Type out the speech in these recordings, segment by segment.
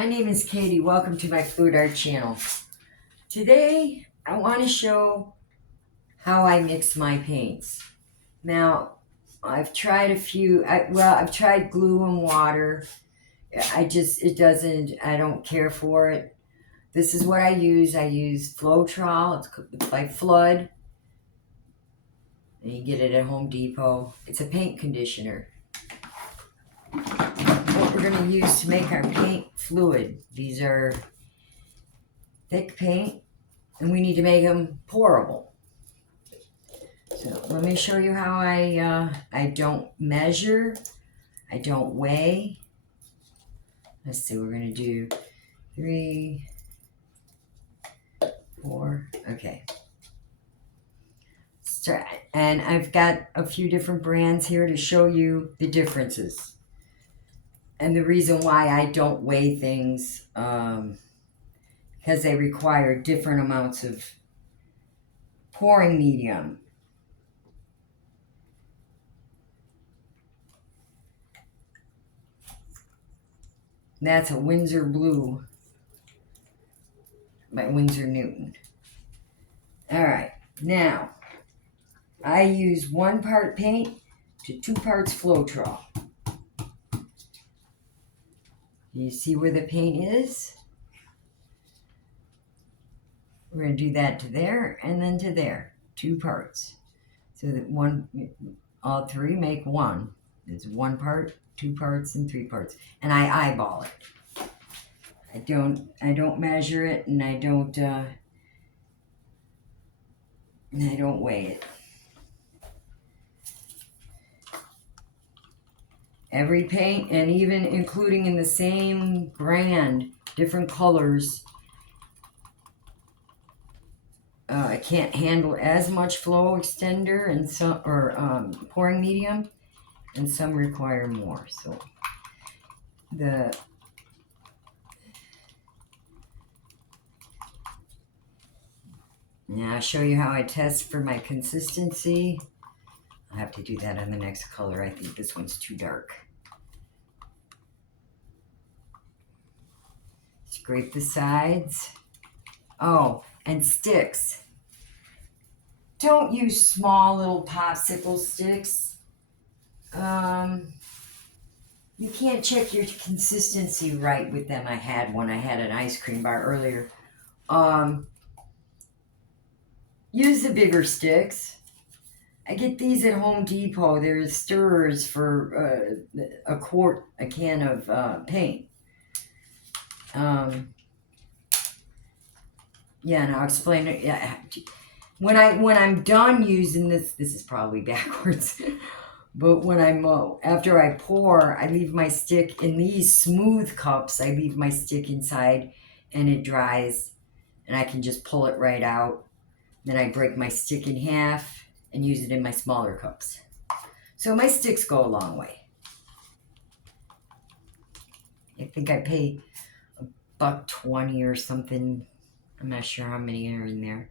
My name is Katie. Welcome to my Fluidart channel. Today, I want to show how I mix my paints. Now, I've tried a few, I've tried glue and water. I don't care for it. This is what I use. I use Floetrol. It's by Flood. And you get it at Home Depot. It's a paint conditioner. What we're going to use to make our paint fluid. These are thick paint, and we need to make them pourable. So let me show you how I don't measure, I don't weigh. Let's see, we're going to do 3, 4, okay. Start, and I've got a few different brands here to show you the differences. And the reason why I don't weigh things, because they require different amounts of pouring medium. That's a Winsor Blue by Winsor Newton. All right, now I use 1 part paint to 2 parts Floetrol. You see where the paint is? We're going to do that to there and then to there, 2 parts. So that all 3 make 1. It's 1 part, 2 parts, and 3 parts. And I eyeball it. I don't measure it, and I don't weigh it. Every paint, and even including in the same brand, different colors, I can't handle as much flow extender and some, or pouring medium, and some require more. So now I'll show you how I test for my consistency. I'll have to do that on the next color. I think this one's too dark. Scrape the sides. Oh, and sticks. Don't use small little popsicle sticks. You can't check your consistency right with them. I had one. I had an ice cream bar earlier. Use the bigger sticks. I get these at Home Depot. There's stirrers for a can of paint. Yeah, and I'll explain it. Yeah, when I'm done using this is probably backwards. But when after I pour, I leave my stick in these smooth cups. I leave my stick inside, and it dries, and I can just pull it right out. Then I break my stick in half and use it in my smaller cups. So my sticks go a long way. I think I pay $1.20 or something. I'm not sure how many are in there.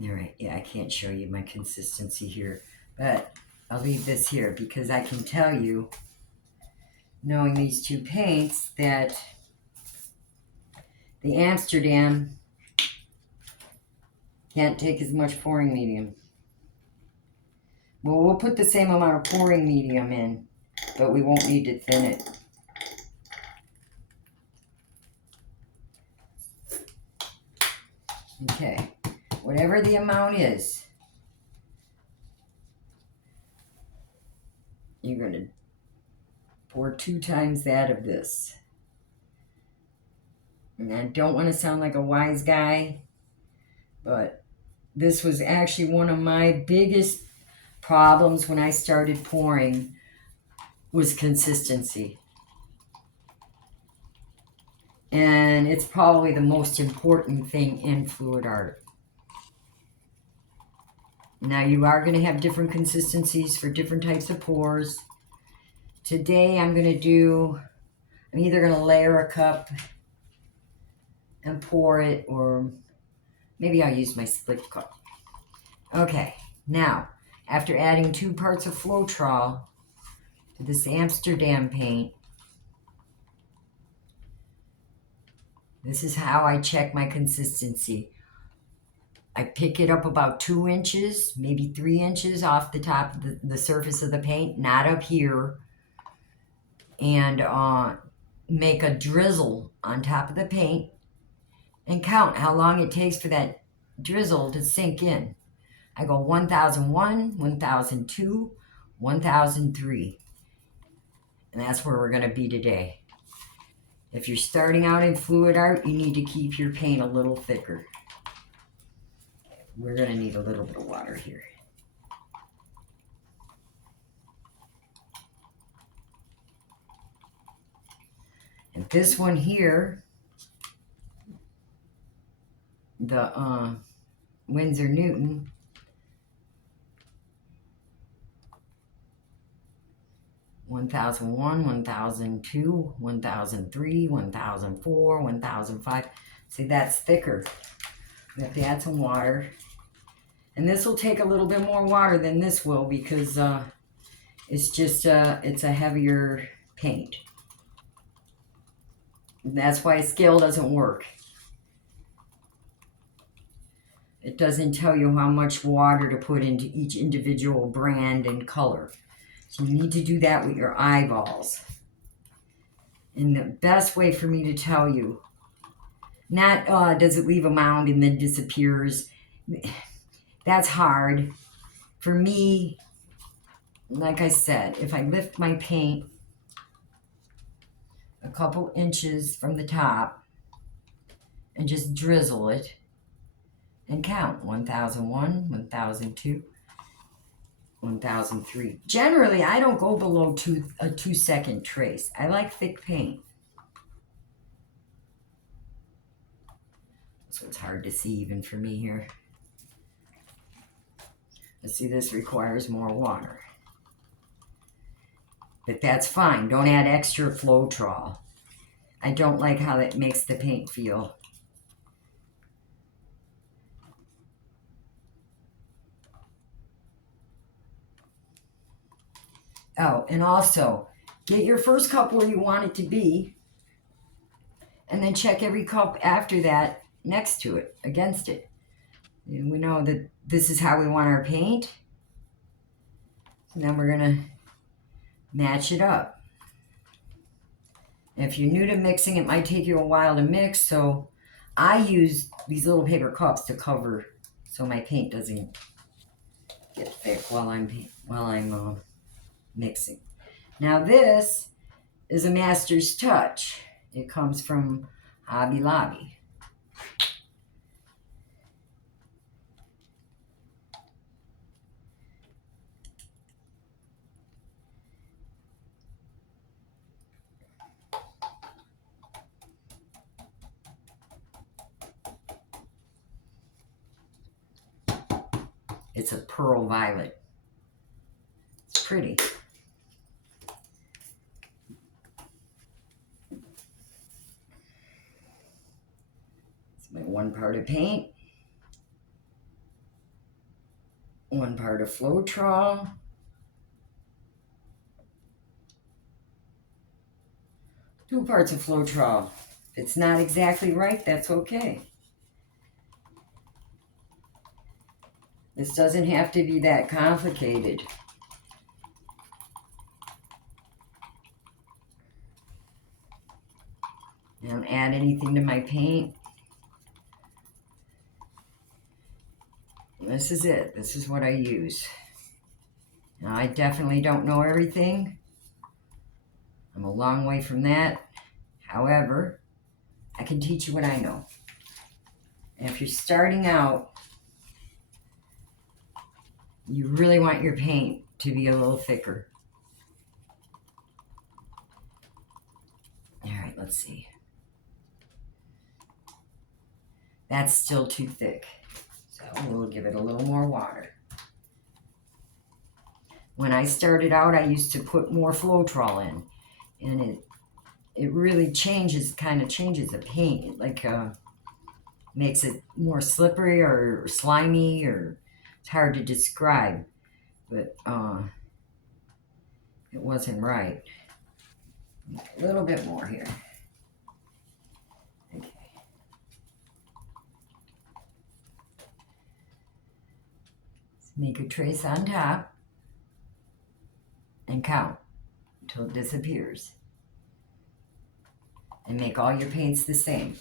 All right, yeah, I can't show you my consistency here, but I'll leave this here because I can tell you, knowing these 2 paints, that the Amsterdam can't take as much pouring medium. Well, we'll put the same amount of pouring medium in, but we won't need to thin it. Okay, whatever the amount is, you're going to pour 2 times that of this. And I don't want to sound like a wise guy, but this was actually one of my biggest problems when I started pouring, was consistency. And it's probably the most important thing in Fluidart. Now you are going to have different consistencies for different types of pours. Today I'm either going to layer a cup and pour it, or maybe I'll use my split cup. Okay, now after adding 2 parts of Floetrol to this Amsterdam paint, This is how I check my consistency. I pick it up about 2 inches, maybe 3 inches off the top of the surface of the paint, not up here, and make a drizzle on top of the paint and count how long it takes for that drizzle to sink in. I go 1001, 1002, 1003, and that's where we're going to be today. If you're starting out in fluidart, you need to keep your paint a little thicker. We're going to need a little bit of water here. And this one here, the Winsor Newton, one 1001, 1002, 1003, 1004, 1005. See, that's thicker. We have to add some water. And this will take a little bit more water than this will because it's just, it's a heavier paint. And that's why scale doesn't work. It doesn't tell you how much water to put into each individual brand and color. So you need to do that with your eyeballs. And the best way for me to tell you, not does it leave a mound and then disappears. That's hard. For me, like I said, if I lift my paint a couple inches from the top and just drizzle it and count 1001, 1002, 1003. Generally, I don't go below a 2-second trace. I like thick paint. So it's hard to see even for me here. Let's see, this requires more water. But that's fine. Don't add extra Floetrol. I don't like how that makes the paint feel. Oh, and also, get your first cup where you want it to be, and then check every cup after that next to it, against it. And we know that this is how we want our paint. And then we're going to match it up. And if you're new to mixing, it might take you a while to mix, so I use these little paper cups to cover so my paint doesn't get thick while I'm mixing. Now this is a master's touch. It comes from Hobby Lobby. It's a pearl violet. It's pretty. It's my 1 part of paint, 1 part of Floetrol, 2 parts of Floetrol. If it's not exactly right, that's okay. This doesn't have to be that complicated. I don't add anything to my paint. This is it. This is what I use. Now, I definitely don't know everything. I'm a long way from that. However, I can teach you what I know. And if you're starting out, you really want your paint to be a little thicker. All right, let's see. That's still too thick, so we'll give it a little more water. When I started out, I used to put more Floetrol in, and it really kind of changes the paint. It like makes it more slippery or slimy, or it's hard to describe, but it wasn't right. A little bit more here. Okay. Make a trace on top and count until it disappears. And make all your paints the same.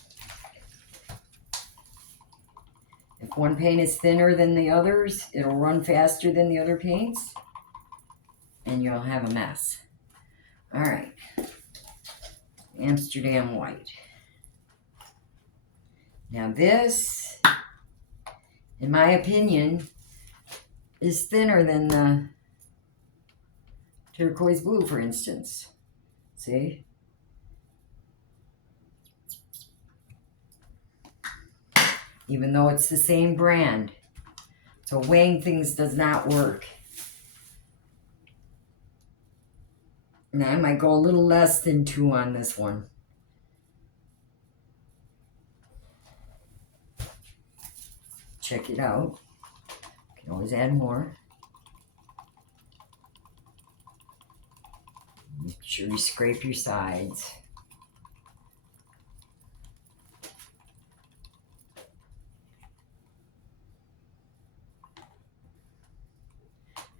If one paint is thinner than the others, it'll run faster than the other paints, and you'll have a mess. All right, Amsterdam white. Now this, in my opinion, is thinner than the turquoise blue, for instance. See? Even though it's the same brand. So weighing things does not work. Now I might go a little less than 2 on this one. Check it out. You can always add more. Make sure you scrape your sides.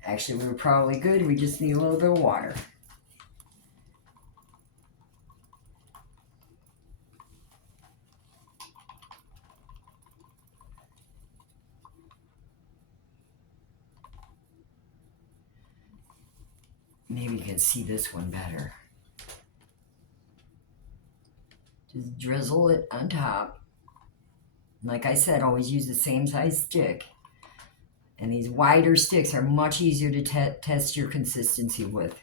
Actually, we were probably good. We just need a little bit of water. Maybe you can see this one better. Just drizzle it on top. Like I said, always use the same size stick. And these wider sticks are much easier to test your consistency with.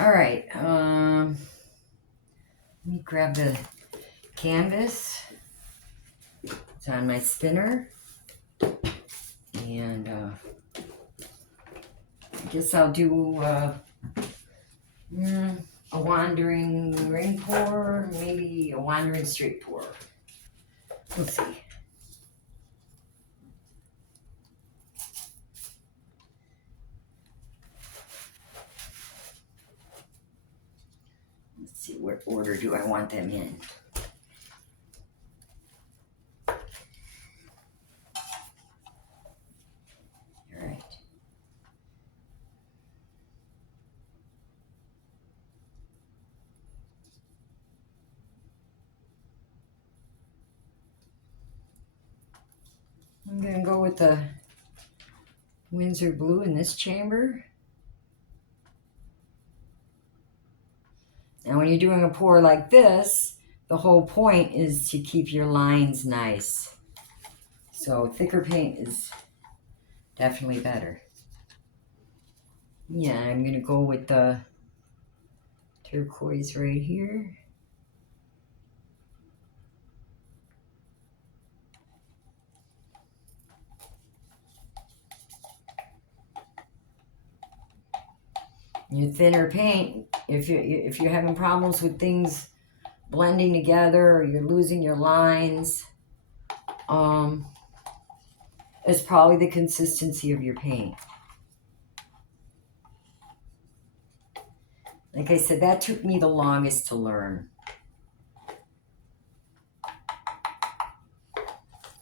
All right, let me grab the canvas. It's on my spinner. And I guess I'll do a wandering ring pour, maybe a wandering straight pour. We'll see. Let's see, what order do I want them in? All right. I'm going to go with the Winsor blue in this chamber. Now when you're doing a pour like this, the whole point is to keep your lines nice. So thicker paint is definitely better. Yeah, I'm going to go with the turquoise right here. Your thinner paint, if you're having problems with things blending together or you're losing your lines, it's probably the consistency of your paint. Like I said, that took me the longest to learn.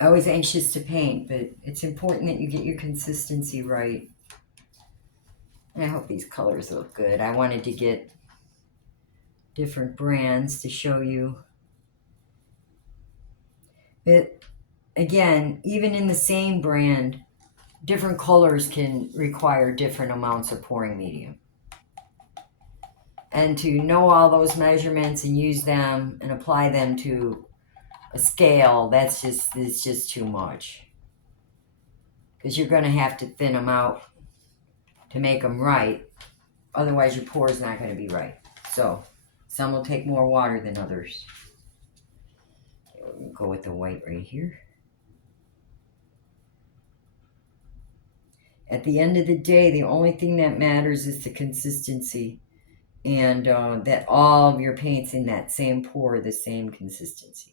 I was anxious to paint, but it's important that you get your consistency right. And I hope these colors look good. I wanted to get different brands to show you. But again, even in the same brand, different colors can require different amounts of pouring medium. And to know all those measurements and use them and apply them to a scale, it's just too much. Because you're going to have to thin them out to make them right. Otherwise your pour is not going to be right. So some will take more water than others. Okay, we're going to go with the white right here. At the end of the day, the only thing that matters is the consistency. And that all of your paints in that same pour are the same consistency.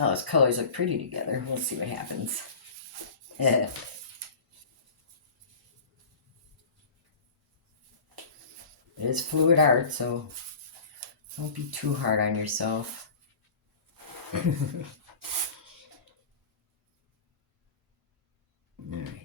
Oh, those colors look pretty together. We'll see what happens. It is fluid art, so don't be too hard on yourself. All right.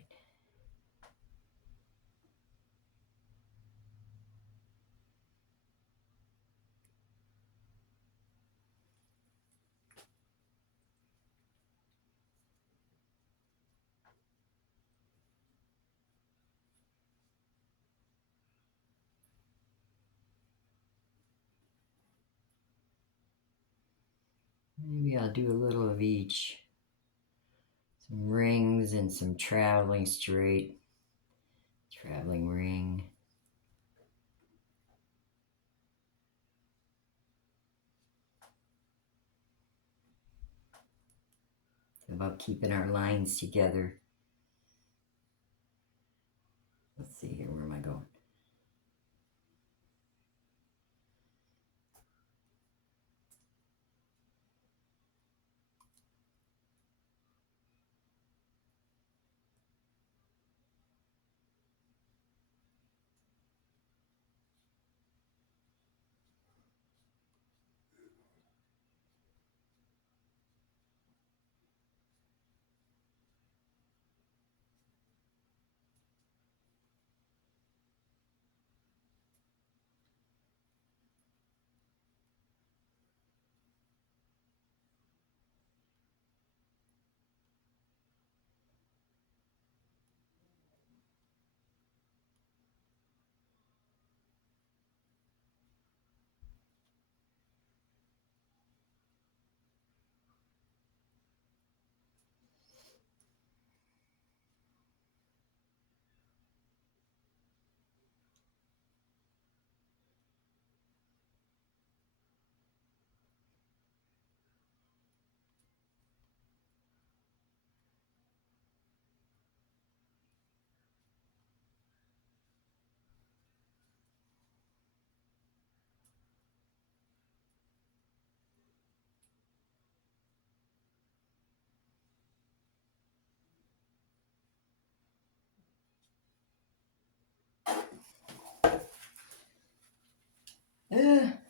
Maybe I'll do a little of each. Some rings and some traveling straight. Traveling ring. About keeping our lines together. Let's see here, where am I going?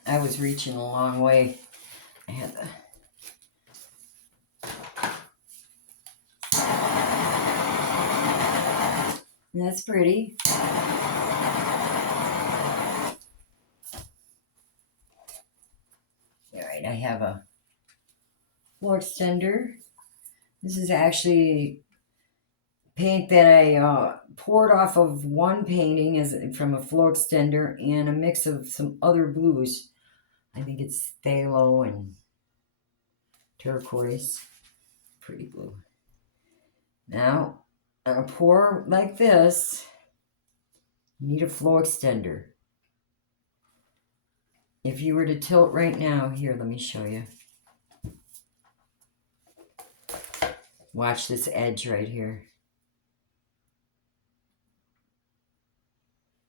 I was reaching a long way. I had the... That's pretty. All right, I have a floor extender. This is actually paint that I poured off of one painting as from a floor extender and a mix of some other blues. I think it's phthalo and turquoise. Pretty blue. Now, I'm going to pour like this. You need a floor extender. If you were to tilt right now, here, let me show you. Watch this edge right here.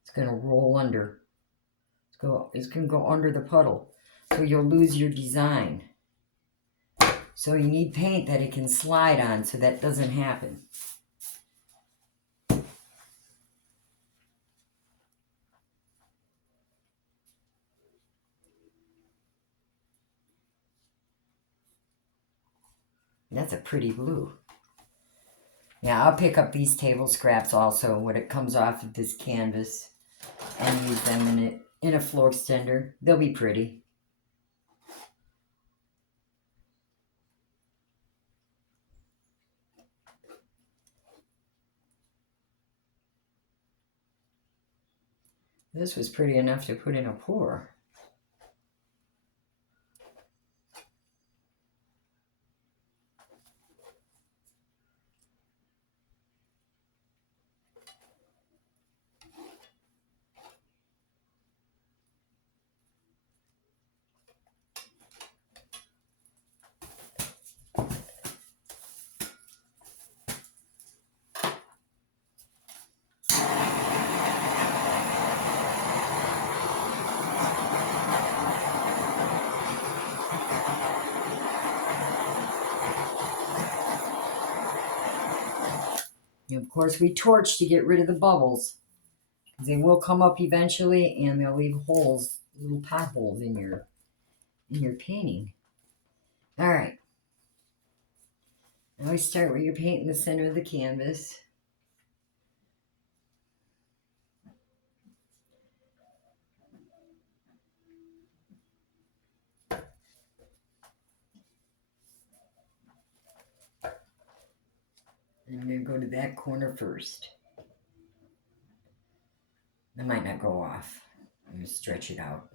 It's going to roll under. It's going to go under the puddle. So you'll lose your design. So you need paint that it can slide on so that doesn't happen. That's a pretty blue. Yeah, I'll pick up these table scraps also when it comes off of this canvas and use them in a floor extender. They'll be pretty. This was pretty enough to put in a pour. And of course, we torch to get rid of the bubbles. They will come up eventually, and they'll leave holes, little potholes in your painting. All right. Now we start where you're painting the center of the canvas. And I'm going to go to that corner first. That might not go off. I'm going to stretch it out.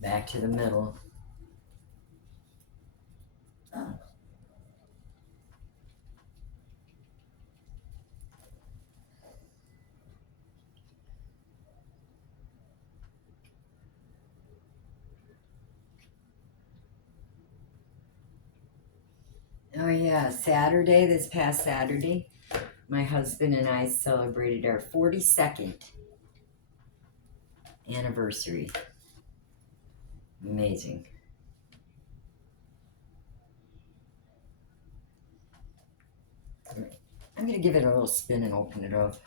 Back to the middle. Oh yeah, Saturday, this past Saturday, my husband and I celebrated our 42nd anniversary. Amazing. I'm going to give it a little spin and open it up.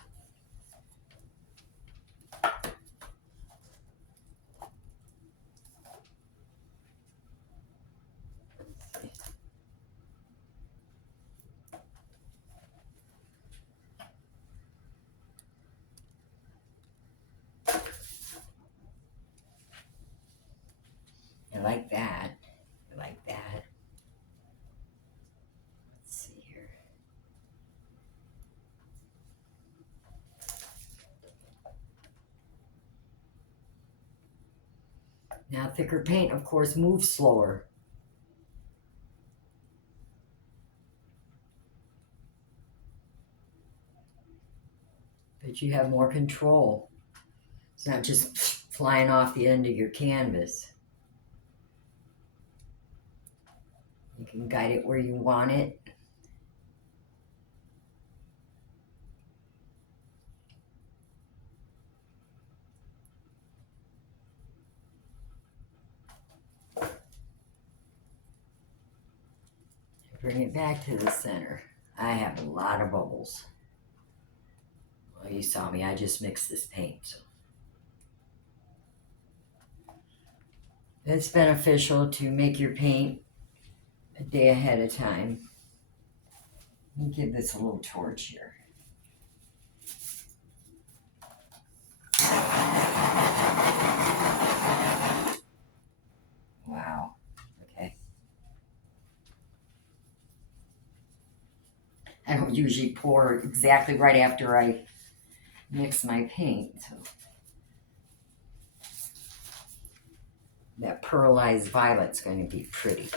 I like that. I like that. Let's see here. Now, thicker paint, of course, moves slower. But you have more control. It's not just flying off the end of your canvas. You can guide it where you want it. Bring it back to the center. I have a lot of bubbles. Well, you saw me. I just mixed this paint. So it's beneficial to make your paint a day ahead of time. Let me give this a little torch here. Wow. Okay. I don't usually pour exactly right after I mix my paint. So that pearlized violet's going to be pretty.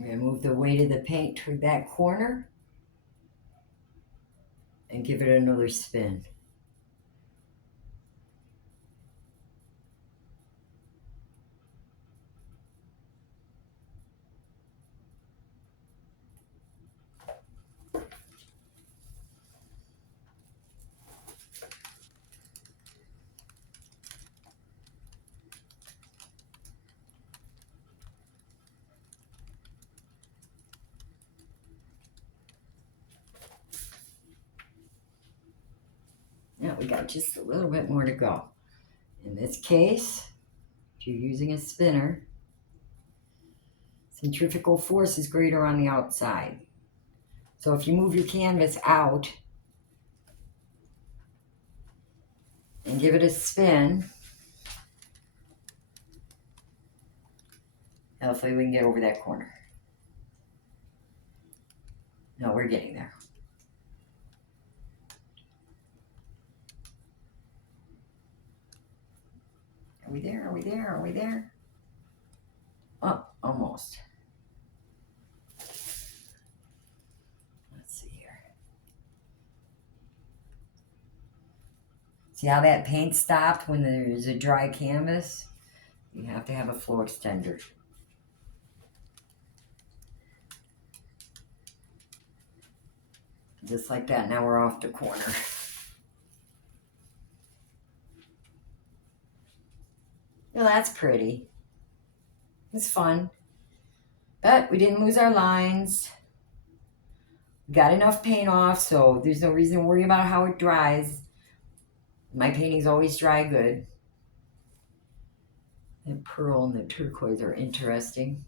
I'm going to move the weight of the paint toward that corner and give it another spin. we got just a little bit more to go. In this case, if you're using a spinner, centrifugal force is greater on the outside. So if you move your canvas out and give it a spin, hopefully we can get over that corner. No, we're getting there. Are we there? Are we there? Are we there? Oh, almost. Let's see here. See how that paint stopped when there's a dry canvas? You have to have a flow extender. Just like that, now we're off the corner. Well, that's pretty. It's fun. But we didn't lose our lines. We got enough paint off, so there's no reason to worry about how it dries. My paintings always dry good. The pearl and the turquoise are interesting.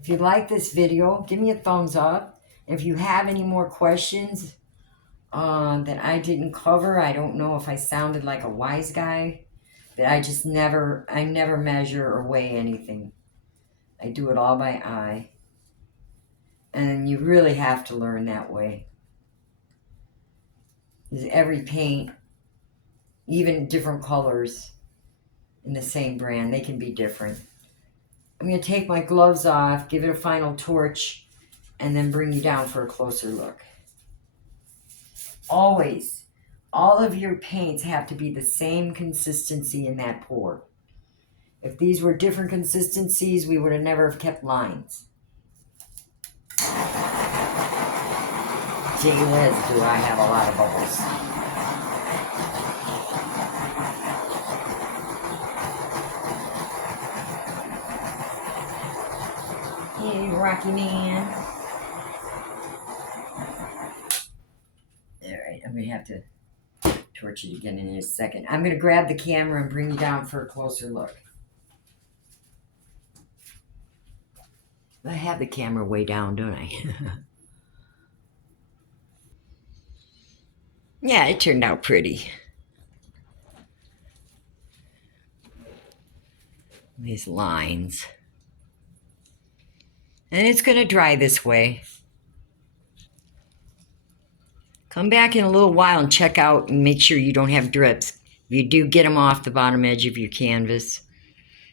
If you like this video, give me a thumbs up. If you have any more questions that I didn't cover, I don't know if I sounded like a wise guy, but I never measure or weigh anything. I do it all by eye. And you really have to learn that way. Because every paint, even different colors in the same brand, they can be different. I'm going to take my gloves off, give it a final torch, and then bring you down for a closer look. Always, all of your paints have to be the same consistency in that pour. If these were different consistencies, we would have never have kept lines. Gee whiz, do I have a lot of bubbles. Hey, Rocky Man. Alright, I'm going to have to torch it again in a second. I'm going to grab the camera and bring you down for a closer look. I have the camera way down, don't I? Yeah, it turned out pretty. These lines. And it's going to dry this way. Come back in a little while and check out and make sure you don't have drips. If you do, get them off the bottom edge of your canvas,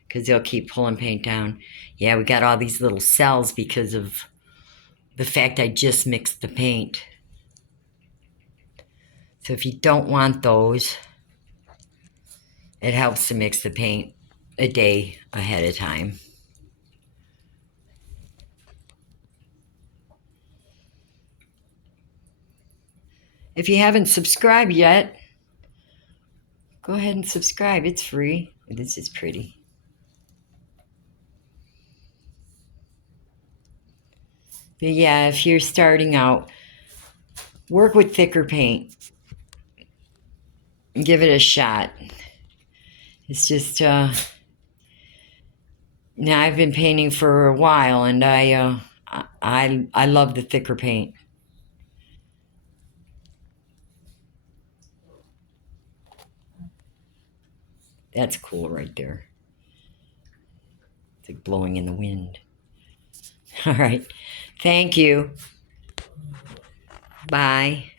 because they'll keep pulling paint down. Yeah, we got all these little cells because of the fact I just mixed the paint. So if you don't want those, it helps to mix the paint a day ahead of time. If you haven't subscribed yet, go ahead and subscribe. It's free. This is pretty. But yeah, if you're starting out, work with thicker paint. Give it a shot. It's just, now I've been painting for a while, and I love the thicker paint. That's cool right there. It's like blowing in the wind. All right. Thank you. Bye.